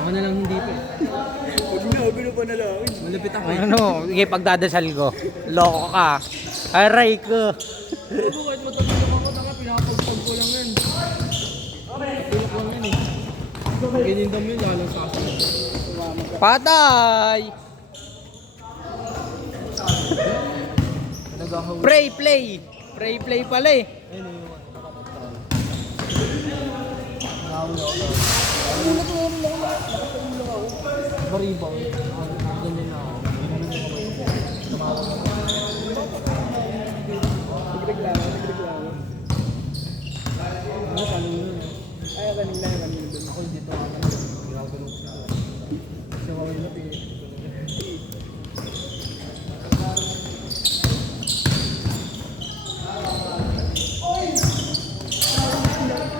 Ako na lang hindi pa. Huwag na, gulo pa na lang. Malapit ako eh. Ano, sige pagdadasal ko. Loko ka. Aray ko. Bago kahit matagal naman ako, tanga, pinapagpag ko lang yan. Napilak lang yan eh. Ganyan dami yun, lalang sasalat. Patay! Nagahawin. Pray, play! Pray, play pala eh. Ayun yung Baribaw. Ganyan na ako. Tumawag ako. Nagreklamo. Ano, kanina yun eh. Ay, kanina doon. Ako dito nga naman. Ginagano ko siya. Kasi ako yung natin eh.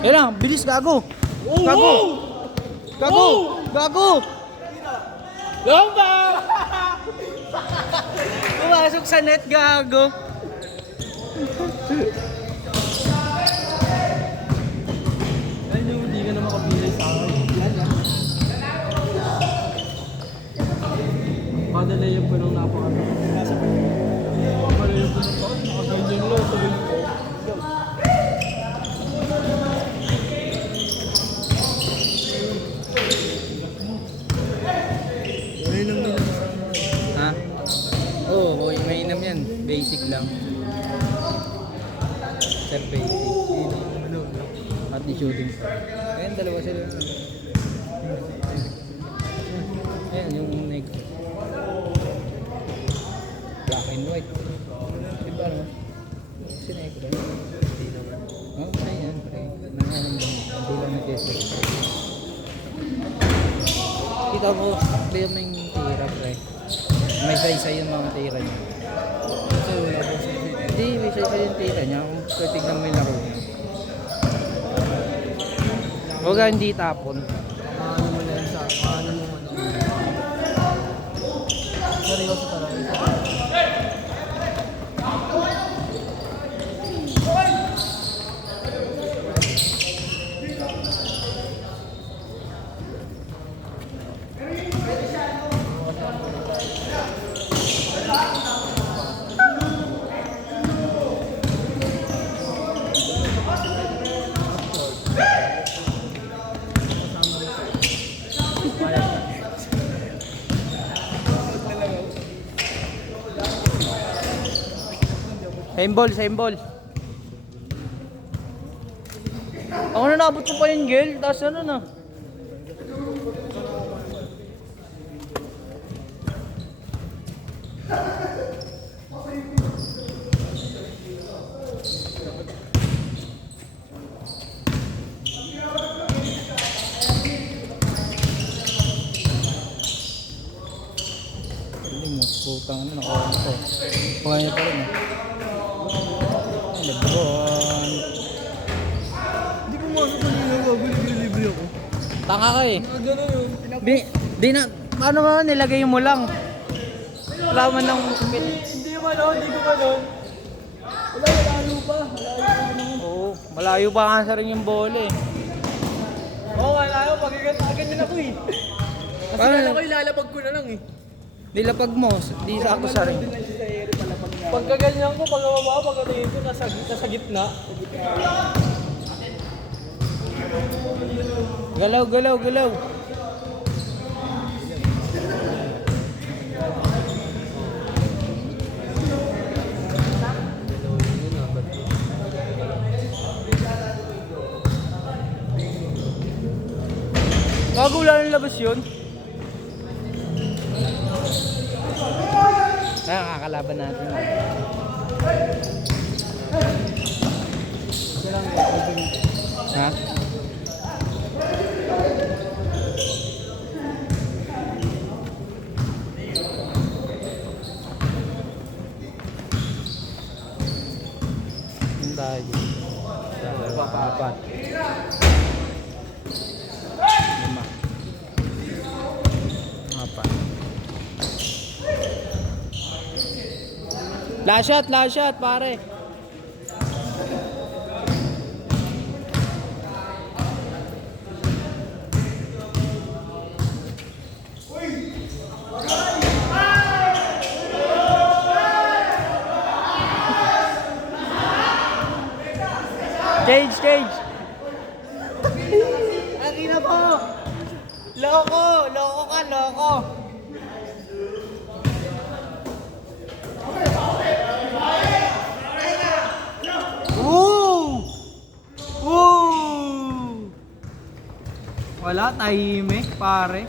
Ayun lang, bilis gago. Gago. Gago. Gago. Lomba! Pumasok sa net gago. Ayun yung hindi ka na makapilay sa akin. Padalayag ko lang napakano. Padalayag ko lang to. Nakaganyan lang. Sabi ko. Ha? Oo, oh, mainam yan. Basic lang. Sir, basic. At di shooting. Ayan, dalawa sila. Ayan, yung next. Black and white. Diba naman? Sinay ko ba? Hindi naman. Oo, pre yan, pre. Nangalang lang. Hindi lang nag-test. Kita mo, clear mo yung tira, pre. May say-say yung mga tira niya. Kasi wala ko sa fit. Hindi, may say-say yung tira niya. Kung titignan mo yung laro niya. Huwag ka hindi tapon. Ano mo na yan sa... Ano mo ano. Seryoso talaga. Same ball. Ako na nabot ko pa yung girl, tapos ano na. Hindi mo, putang ano, nakuha ko. Kuha niya pa rin eh. Lebron. Hindi ko mo ano kanina libre ako. Tanga ka eh. Gano'n yun. Di na, paano mo nilagay mo lang? Wala man lang pin. Hindi ko gano'n. Wala, malayo pa. Oo, malayo pa nga sa rin yung bola eh. Oo, malayo. Ganyan ako eh. Kasi Paano? kala ko ilalabag ko na lang eh. Nilapag mo, di sa ako sa rin. Pagkaganyan ko, pagkababa, pagkatingin ko, nasa gitna. Galaw. Bago wala nang labas yun. Kakalaban natin. Ha? Tayo. Apat. 5. 4. Last shot, pare. Change. Akina po. Loko ka, loko. Woo! Woo! Wala, tahimik, pare.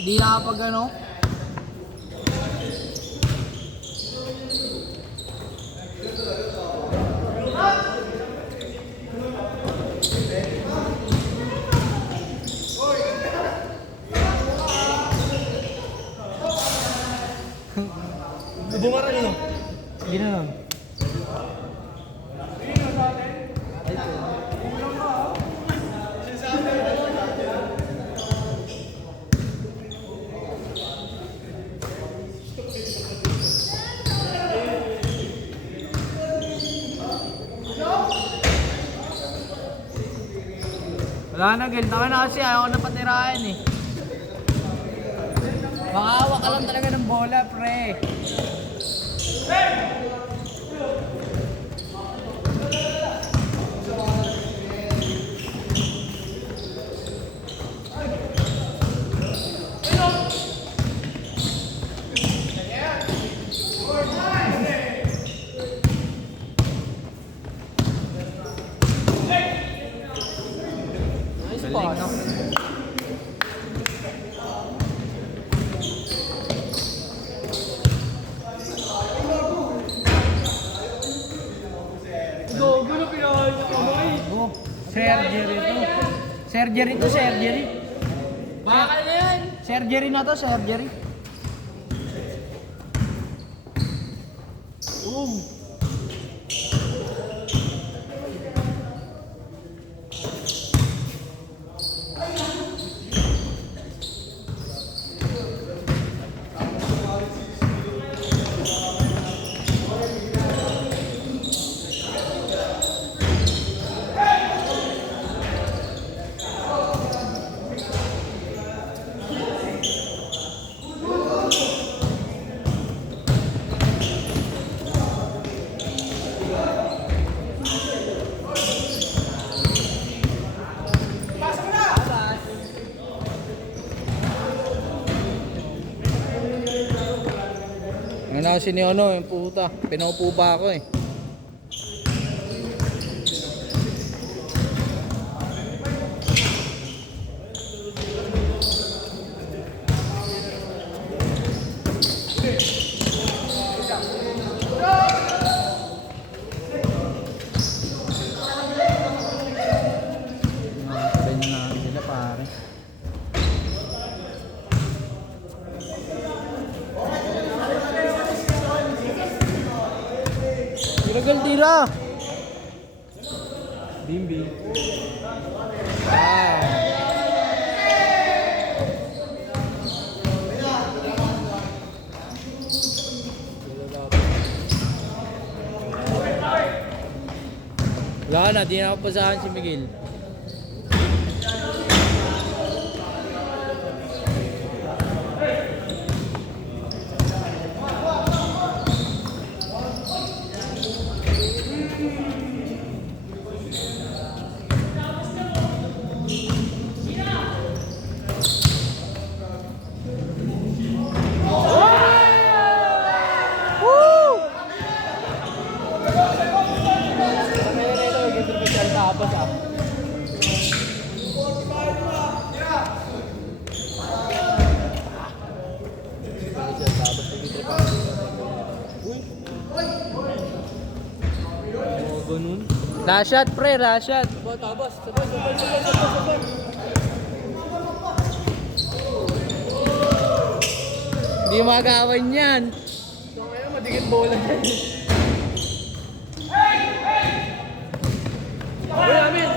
Di nakapag ano. Bumarang yun. Hindi na lang. Wala na, Gil. Taka na kasi. Ayaw ko na patirahin eh. Makahawa ka lang talaga ng bola, pre. Nice pass. Gogo na pinakain niya kamay. Oh, surgery to. Surgery to, surgery. Bakal na yan. Surgery na to, surgery. Ano si Niono, yung puta. Pinaupo ba ako eh. Nakakabay na namin sila pare. Tiragal tira. Bimbi. Wala na, di na ako pasahan si Miguel. Ganun. Rashad pre, Rashad. Tabas. Sabay. Hindi magawan yan. So ngayon, madikit bola. Uy, Amin!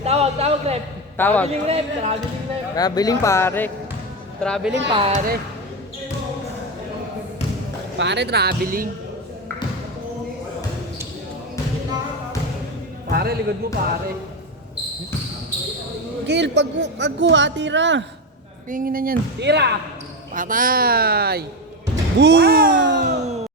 Tawag, rep. Tawag. Traveling rep. Traveling pare. Traveling pare. Pare traveling. Pare, ligod mo pare. Gil, pagkuha, tira. Pingin na yan. Tira! Patay. Boom!